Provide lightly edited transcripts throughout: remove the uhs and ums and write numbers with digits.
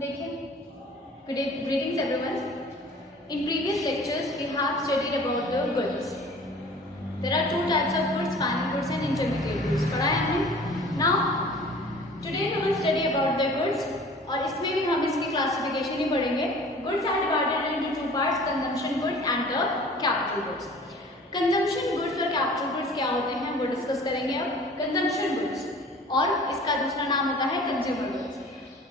देखिए, greetings everyone. In previous lectures, we have studied about the goods. There are two types of goods: final goods and intermediate goods. पढ़ा है हमने. Now, today we will study about the goods. और इसमें भी हम इसकी classification ही पढ़ेंगे. Goods are divided into two parts: consumption goods and the capital goods. Consumption goods और कैपिटल गुड्स क्या होते हैं वो डिस्कस करेंगे अब. कंजम्पशन गुड्स और इसका दूसरा नाम होता है कंज्यूमर गुड्स.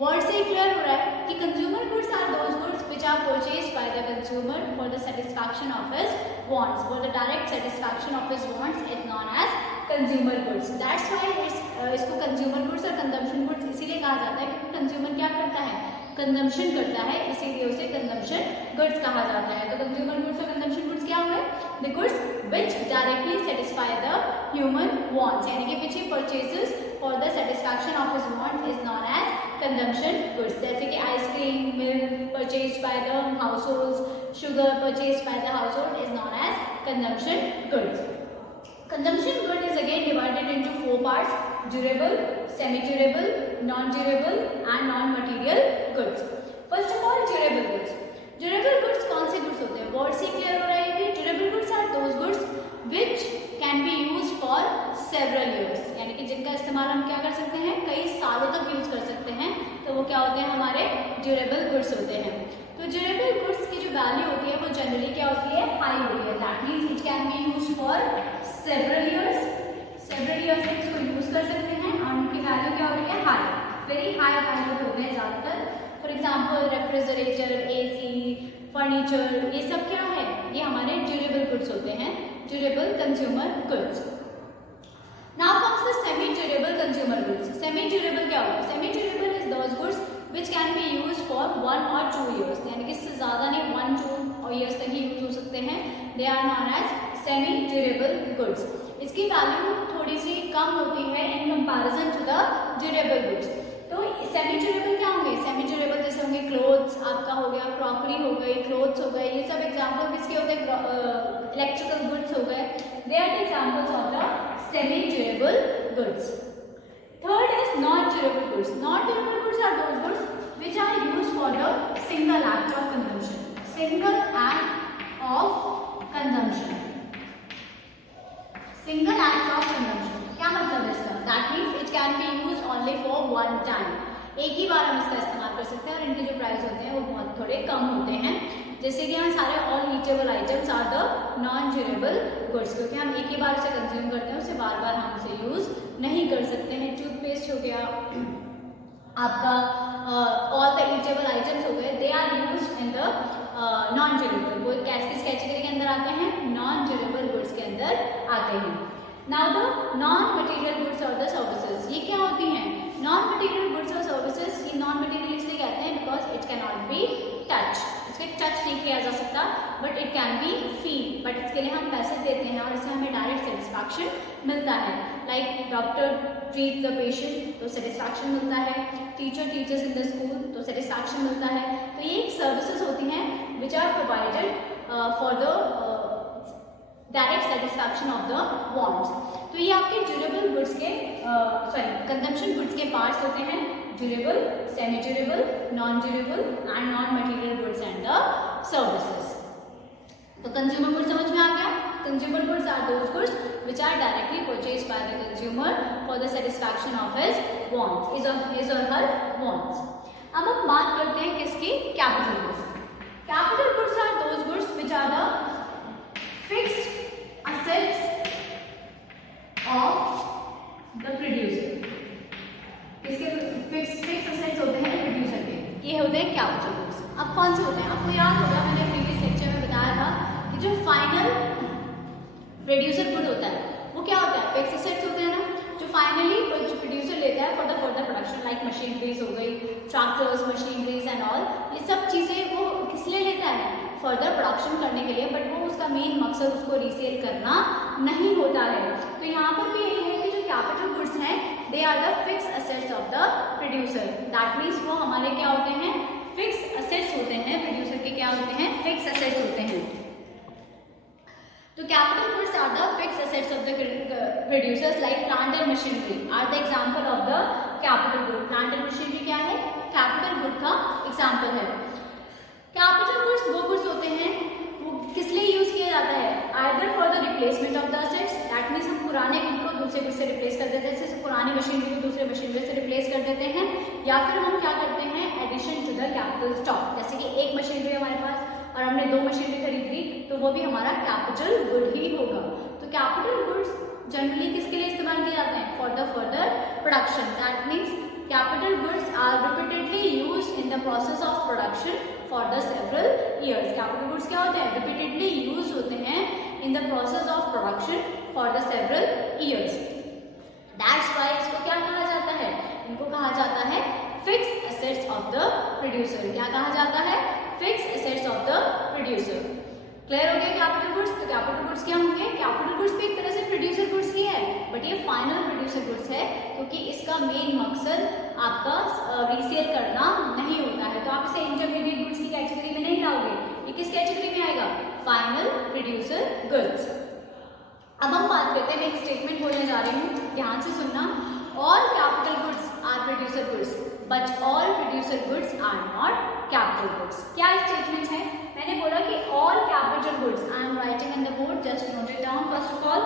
वर्ड से क्लियर हो रहा है कि consumer goods are those goods which are purchased by the consumer for the satisfaction of his wants. For the direct satisfaction of his wants is known as consumer goods. That's why इसको consumer goods और consumption goods इसीलिए कहा जाता है क्योंकि consumer क्या करता है, कंजम्पशन करता है, इसीलिए उसे कंजम्पशन गुड्स कहा जाता है. तो कंज्यूमर गुड्स और कंजम्पशन गुड्स क्या हुए? The goods which directly satisfy the human wants, यानी कि which he purchases for the satisfaction of his wants is known as consumption goods. जैसे कि ice cream, milk purchased by the households, sugar purchased by the household is known as consumption goods. Consumption good is again divided into four parts: durable, semi-durable, non-durable and non-material goods. First of all, durable goods. Durable goods कौन से goods होते हैं? Word से clear हो रहा है कि durable goods are those goods which can be use for several years, यानी कि जिनका इस्तेमाल हम क्या कर सकते हैं, कई सालों तक यूज कर सकते हैं. तो वो क्या होते हैं? हमारे ड्यूरेबल गुड्स होते हैं. तो ड्यूरेबल गुड्स की जो वैल्यू होती है वो जनरली क्या होती है? हाई होती है. That means it can be use for several years. Several years तक इसको यूज कर सकते हैं और उनकी वैल्यू क्या होती है? हाई. वेरी हाई वैल्यू होते हैं ज़्यादातर. For example refrigerator, AC, furniture, ये सब क्या है? ये हमारे ड्यूरेबल गुड्स होते हैं, durable consumer goods. Now comes the semi durable consumer goods. Semi durable क्या होता है? Semi durable is those goods which can be use for 1 or 2 years, यानी कि इससे ज़्यादा नहीं, 1-2 years तक ही यूज हो सकते हैं. They are known as semi durable goods. इसकी वैल्यू थोड़ी सी कम होती है in comparison to the durable goods. तो सेमी ड्यूरेबल क्या होंगे? सेमी ड्यूरेबल जैसे होंगे क्लोथ्स आपका हो गया, क्रॉकरी हो गई, क्लोथ्स हो गए, ये सब एग्जाम्पल किसके होते हैं? इलेक्ट्रिकल गुड्स हो गए. They are the examples of the semi durable goods. Third is non durable goods. Non durable goods are those goods which are use for the single act of consumption. Single act of consumption. Single act of consumption क्या मतलब है इसका? That means it can be use only for one time. एक ही बार हम इसका इस्तेमाल कर सकते हैं और इनके जो प्राइस होते हैं वो बहुत थोड़े कम होते हैं. जैसे कि यहाँ सारे all eatable items are the non durable goods, क्योंकि हम एक ही बार उसे कंज्यूम करते हैं, उसे बार बार हम उसे यूज नहीं कर सकते हैं. टूथपेस्ट हो गया आपका, ऑल द ईटेबल आइटम्स हो गए, they are use in the non durable. वो किस कैटेगरी के अंदर आते हैं? नॉन ड्यूरेबल गुड्स के अंदर आते हैं. Now the non material goods और द सर्विसेज. ये क्या होती हैं? नॉन मटेरियल गुड्स और सर्विसेज. ये नॉन मटेरियल इसलिए कहते हैं because it can not be touch. इसके टच नहीं किया जा सकता but it can B feel. But इसके लिए हम पैसे देते हैं और इससे हमें डायरेक्ट सेटिस्फैक्शन मिलता है. Like doctor treat the patient तो सेटिस्फैक्शन मिलता है. Teacher teachers in the school तो सेटिस्फैक्शन मिलता है. तो ये एक सर्विसेज होती हैं which are provided for the direct satisfaction of the wants. तो ये आपके ड्यूरेबल गुड्स के कंजम्पशन गुड्स के पार्ट्स होते हैं: durable, semi durable, non durable and non material goods and the services. तो कंज्यूमर गुड्स समझ में आ गया. Consumer goods are those goods which are directly purchased by the consumer for the satisfaction of his wants, his और her wants. अब हम बात करते हैं किसकी? Capital goods. Capital goods are those goods which are the fixed assets of the producer. इसके fixed assets होते हैं प्रोड्यूसर के, ये होते हैं कैपिटल गुड्स. अब कौन से होते हैं? आपको याद होगा मैंने प्रीवियस लेक्चर में बताया था कि जो फाइनल प्रोड्यूसर गुड होता है वो क्या होता है? फिक्स्ड असेट्स होते हैं ना, जो फाइनली प्रोड्यूसर लेता है for the further production. Like machineries हो गई, ट्रैक्टर्स, मशीनरीज एंड ऑल, ये सब चीज़ें वो किस लिए लेता है? फर्दर प्रोडक्शन करने के लिए. बट वो उसका मेन मकसद उसको रीसेल करना नहीं होता है. तो यहाँ पर भी यही है कि जो कैपिटल गुड्स हैं they are the fixed assets of the producer. That means वो हमारे क्या होते हैं? फिक्स्ड असेट्स होते हैं. प्रोड्यूसर के क्या होते हैं? फिक्स्ड असेट्स होते हैं. तो capital goods are the fixed assets of the producers. Like plant and machinery are the example of the capital good. Plant and machinery क्या है? कैपिटल गुड का एग्जाम्पल है। कैपिटल गुड्स वो गुड्स होते हैं वो किस लिए यूज किया जाता है, either for the replacement of the assets, that means हम पुराने गुड को दूसरे गुड से रिप्लेस कर देते हैं, जैसे पुरानी मशीनरी को दूसरे मशीनरी से रिप्लेस कर देते हैं, या फिर हम क्या करते हैं addition to the capital stock, जैसे कि एक मशीनरी हमारे पास और हमने 2 मशीनरी खरीद ली तो वो भी हमारा कैपिटल गुड ही होगा। तो कैपिटल गुड्स जनरली किसके लिए इस्तेमाल किए जाते हैं, for the further production, that means capital goods are repeatedly used in the process of production for the several years. Capital goods क्या होते हैं, रिपीटेडली यूज होते हैं in the process of production for the several years, that's why इसको क्या कहा जाता है, इनको कहा जाता है fix assets of the producer. क्या कहा जाता है, fix assets of the producer. Clear हो गया कैपिटल गुड्स। तो कैपिटल गुड्स क्या होंगे, कैपिटल गुड्स भी एक तरह से प्रोड्यूसर गुड्स ही है, बट ये फाइनल प्रोड्यूसर गुड्स है क्योंकि इसका मेन मकसद आपका रीसेल करना नहीं होता है। तो आप इसे इंटरमीडिएट गुड्स की कैटेगरी में नहीं लाओगे, ये किस कैटेगरी में आएगा, फाइनल प्रोड्यूसर गुड्स। अब हम बात करते हैं, मैं एक स्टेटमेंट बोलने जा रही हूँ, ध्यान से सुनना। All capital goods are producer goods but all producer goods are not capital goods. क्या स्टेटमेंट है, मैंने बोला कि all capital goods, I am writing in the board, just note it down first of all.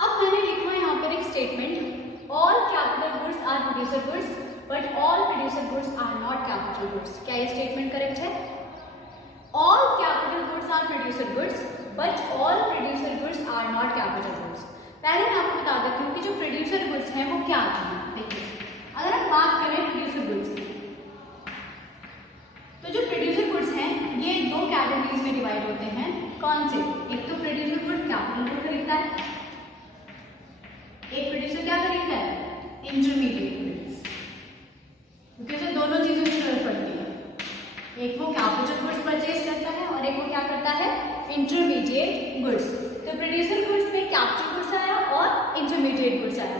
अब मैंने लिखा यहाँ पर एक statement, all capital goods are producer goods but all producer goods are not capital goods. क्या ये statement correct है, all capital goods are producer goods but all producer goods are not capital goods. पहले मैं आपको बता देती हूँ कि जो प्रोड्यूसर गुड्स हैं वो क्या हैं। देखिए अगर हम बात करें प्रोड्यूसर गुड्स की, तो जो प्रोड्यूसर गुड्स हैं ये 2 कैटेगरीज में डिवाइड होते हैं। कौन से, एक तो प्रोड्यूसर गुड कैपिटल गुड खरीदता है, एक प्रोड्यूसर क्या खरीदता है, इंटरमीडिएट गुड्स, क्योंकि उसे दोनों चीजों की जरूरत पड़ती है, एक वो कैपिटल गुड्स परचेज करता है और एक वो क्या करता है, इंटरमीडिएट गुड्स। तो प्रोड्यूसर गुड्स में कैपिटल गुड्स आया और इंटरमीडिएट गुड्स आया।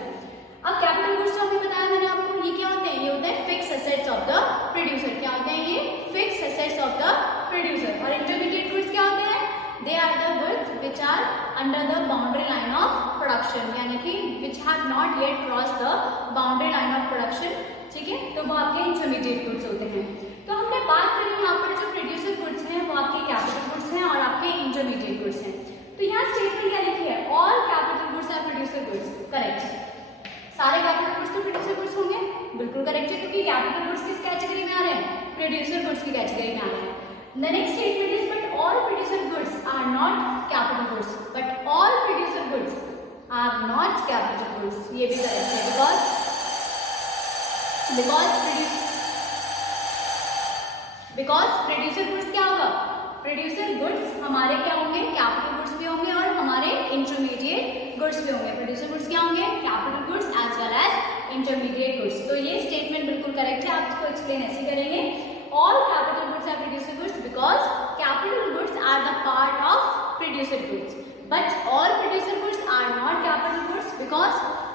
अब कैपिटल गुड्स तो अभी बताया मैंने आपको, ये क्या होते हैं, ये होते हैं fix assets of the producer. क्या होते हैं, ये fix assets of the producer. और इंटरमीडिएट गुड्स क्या होते हैं, they are the goods which are under the boundary line of production, यानी कि which have not yet cross the boundary line of production, ठीक है, तो वो आपके इंटरमीडिएट गुड्स होते हैं। तो हमने बात करी यहाँ पर जो प्रोड्यूसर गुड्स हैं वो आपके कैपिटल गुड्स हैं और आपके इंटरमीडिएट गुड्स हैं। तो यहाँ स्टेटमेंट क्या लिखी है, all capital goods are producer goods, correct है। सारे कैपिटल गुड्स तो प्रोड्यूसर गुड्स होंगे, बिल्कुल करेक्ट है, क्योंकि कैपिटल गुड्स किस कैटेगरी में आ रहे हैं, प्रोड्यूसर गुड्स की कैटेगरी में आ रहे हैं। The next statement is but all producer goods are not capital goods, but all producer goods are not capital goods, ये भी करेक्ट है, बिकॉज प्रोड्यूसर गुड्स क्या होगा, प्रोड्यूसर गुड्स हमारे क्या होंगे, कैपिटल गुड्स भी होंगे और हमारे इंटरमीडिएट गुड्स भी होंगे। प्रोड्यूसर गुड्स क्या होंगे, capital goods as well as intermediate goods. तो ये स्टेटमेंट बिल्कुल करेक्ट है, आप इसको एक्सप्लेन ऐसे करेंगे, all capital goods are producer goods because capital goods are the part of producer goods, but all producer goods are not capital goods because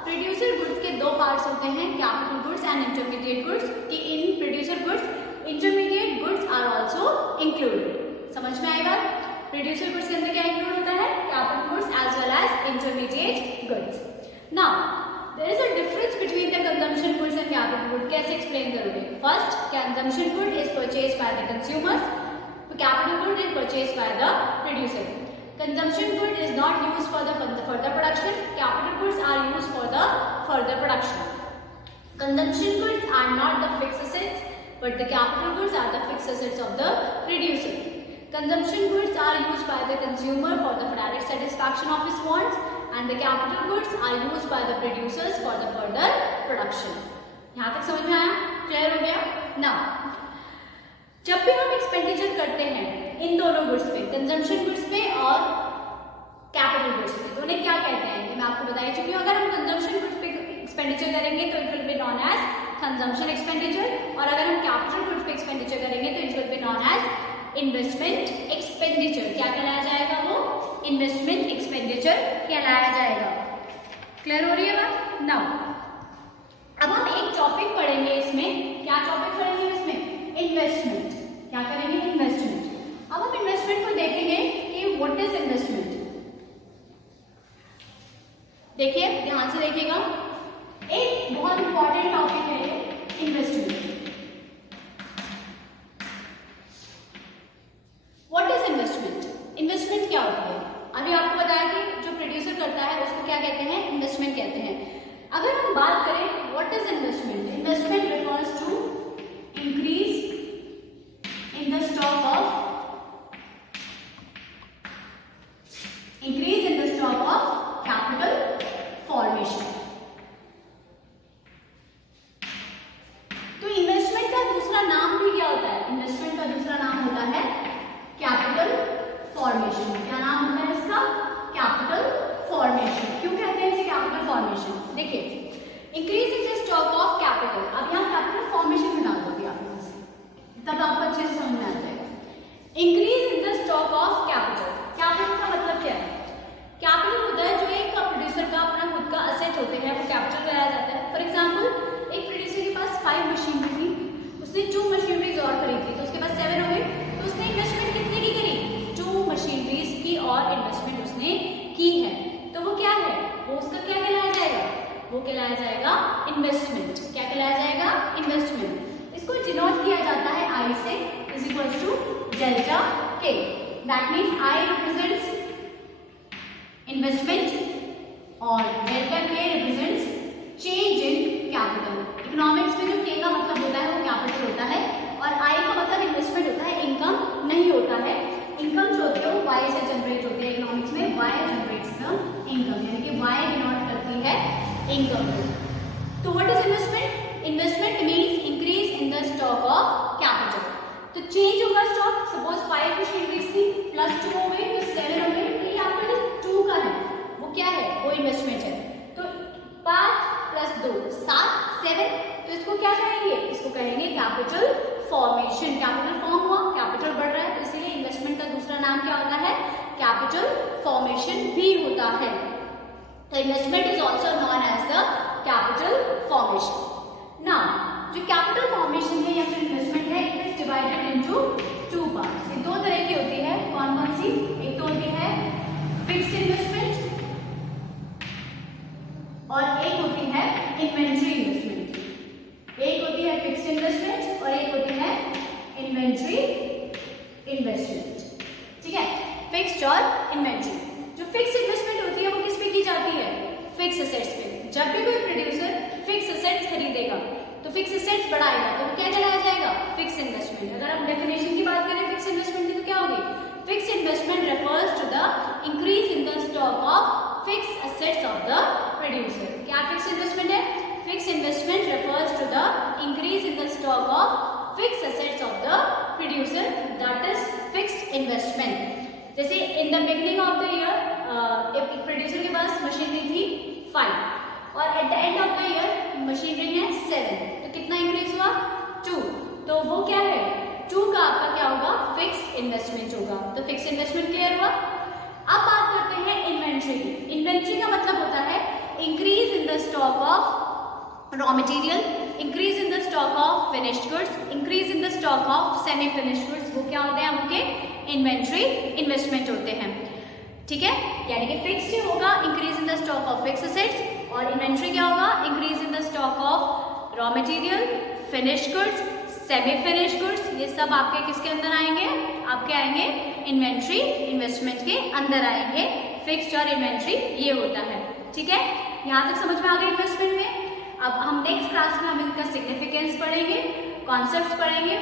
producer goods के 2 parts होते हैं, capital goods and intermediate goods, कि in producer goods intermediate goods are also included. समझ में आएगा, producer goods के अंदर क्या इंक्लूड होता है, capital goods as well as intermediate goods. Now there is a difference between the consumption goods and capital good, कैसे एक्सप्लेन करोगे। First, consumption good is purchased by the consumers, तो capital good is purchased by the producer. Consumption good is not used for the further production. Capital goods are used for the further production. Consumption goods are not the fixed assets, but the capital goods are the fixed assets of the producer. Consumption goods are used by the consumer for the direct satisfaction of his wants, and the capital goods are used by the producers for the further production. यहाँ तक समझ में आया, clear हो गया। Now, जब भी हम एक्सपेंडिचर करते हैं इन दोनों गुड्स पे, कंजम्पशन गुड्स पे और कैपिटल गुड्स पे, तो उन्हें क्या कहते हैं, मैं आपको बता चुकी हूँ। अगर हम कंजम्पशन गुड्स पे एक्सपेंडिचर करेंगे तो it will be known as consumption expenditure, और अगर हम कैपिटल गुड्स पे एक्सपेंडिचर करेंगे तो it will be known as investment expenditure. क्या कहलाया जाएगा, वो इन्वेस्टमेंट एक्सपेंडिचर कहलाया जाएगा। क्लियर हो रही है बात। नाउ अब हम एक टॉपिक पढ़ेंगे इसमें, क्या टॉपिक पढ़ेंगे इसमें, इन्वेस्टमेंट। क्या करेंगे, इन्वेस्टमेंट। अब हम इन्वेस्टमेंट को देखेंगे कि व्हाट इज इन्वेस्टमेंट। देखिए ध्यान से देखिएगा, एक बहुत इंपॉर्टेंट टॉपिक है investment. What is investment? Investment क्या होता है? अभी आपको बताया कि जो प्रोड्यूसर करता है उसको क्या कहते हैं? इन्वेस्टमेंट कहते हैं। अगर हम बात करें what is investment, investment refers to increase in the stock of capital formation. तो इन्वेस्टमेंट का दूसरा नाम भी क्या होता है? इन्वेस्टमेंट का दूसरा नाम होता है कैपिटल फॉर्मेशन। क्या नाम होता है इसका? Capital formation. क्यों कहते हैं इसे कैपिटल फॉर्मेशन? देखिए, increase in the stock of capital. अब यहाँ कैपिटल फॉर्मेशन में डाल दोगे आप यहाँ से, तब आपको अच्छे से समझ में आ जाएगा। Increase in the stock of capital. Capital का मतलब क्या है? कैपिटल होता है जो एक प्रोड्यूसर का अपना खुद का असेट होते हैं, वो कैपिटल लगाया जाता है। फॉर एग्जांपल, एक प्रोड्यूसर के पास 5 मशीनरी थी, उसने 2 मशीनरीज और खरीदी, तो उसके पास 7 हो गए। तो उसने इन्वेस्टमेंट कितने की करी? 2 मशीनरीज की और इन्वेस्टमेंट उसने की है। तो वो क्या है? वो उसका क्या कहलाया जाएगा? वो कहलाया जाएगा इन्वेस्टमेंट। क्या कहलाया जाएगा? इन्वेस्टमेंट। इसको डिनोट किया जाता है I से, is equals to delta K। That means I represents investment और delta K represents change in capital. Economics में जो K का मतलब होता है वो कैपिटल होता है और I का मतलब इन्वेस्टमेंट होता है, इनकम नहीं होता है। इनकम जो होती है वो Y से जनरेट होती है। इकोनॉमिक्स में Y जनरेट्स द इनकम, यानी कि Y डिनोट करती है इनकम को। तो what is investment? Investment means increase in the stock of capital. तो चेंज होगा स्टॉक, सपोज 5 मशीनरीज थी प्लस 2 हो गए तो 7 हो गए, तो ये कैपिटल 2 का है, वो क्या है? वो इन्वेस्टमेंट है। तो 5 प्लस 2 7 7, तो इसको क्या कहेंगे? इसको कहेंगे कैपिटल फॉर्मेशन। कैपिटल फॉर्म हुआ, कैपिटल बढ़ रहा है, तो इसीलिए इन्वेस्टमेंट का दूसरा नाम क्या होता है? कैपिटल फॉर्मेशन भी होता है। तो investment is also known as the capital formation. Now जो कैपिटल फॉर्मेशन है या फिर इन्वेस्टमेंट है, it is divided into 2 parts. ये 2 तरह की होती है। कौन कौन सी? एक तो होती है फिक्स्ड इन्वेस्टमेंट और एक होती है इन्वेंट्री इन्वेस्टमेंट। एक होती है फिक्स्ड इन्वेस्टमेंट और एक होती है इन्वेंट्री इन्वेस्टमेंट। ठीक है, फिक्स्ड और इन्वेंट्री। जो फिक्स्ड इन्वेस्टमेंट होती है वो किस पे की जाती है? फिक्स एसेट्स पे। जब भी कोई प्रोड्यूसर फिक्स एसेट्स खरीदेगा तो फिक्स एसेट्स बढ़ाएगा, तो क्या कहलाया जाएगा? Fix investment. अगर हम डेफिनेशन की बात करें फिक्स इन्वेस्टमेंट की, तो क्या होगी? Fix investment refers to the increase in the stock of fix assets of the producer. क्या फिक्स इन्वेस्टमेंट है? Fix investment refers to the increase in the stock of fix assets of the producer, that is fixed investment. जैसे in the beginning of the year एक producer के पास machinery थी 5 और at the end of the year machinery है 7, तो कितना increase हुआ? 2। तो वो क्या है? 2 का आपका क्या होगा? फिक्स्ड इन्वेस्टमेंट होगा। तो फिक्स्ड इन्वेस्टमेंट क्लियर हुआ। अब बात करते हैं इन्वेंट्री। इन्वेंट्री का मतलब होता है increase in the stock of raw material, increase in the stock of finished goods, increase in the stock of semi finished goods. वो क्या होते हैं? आपके इन्वेंट्री इन्वेस्टमेंट होते हैं। ठीक है, यानी कि फिक्स्ड होगा increase in the stock of fix assets और इन्वेंट्री क्या होगा? Increase in the stock of raw material, finished goods, semi finished goods. ये सब आपके किसके अंदर आएंगे? आपके आएंगे इन्वेंट्री इन्वेस्टमेंट के अंदर आएंगे। फिक्स्ड और इन्वेंट्री ये होता है। ठीक है, यहाँ तक समझ में आ गई इन्वेस्टमेंट में। अब हम नेक्स्ट क्लास में हम इनका सिग्निफिकेंस पढ़ेंगे, कॉन्सेप्ट्स पढ़ेंगे।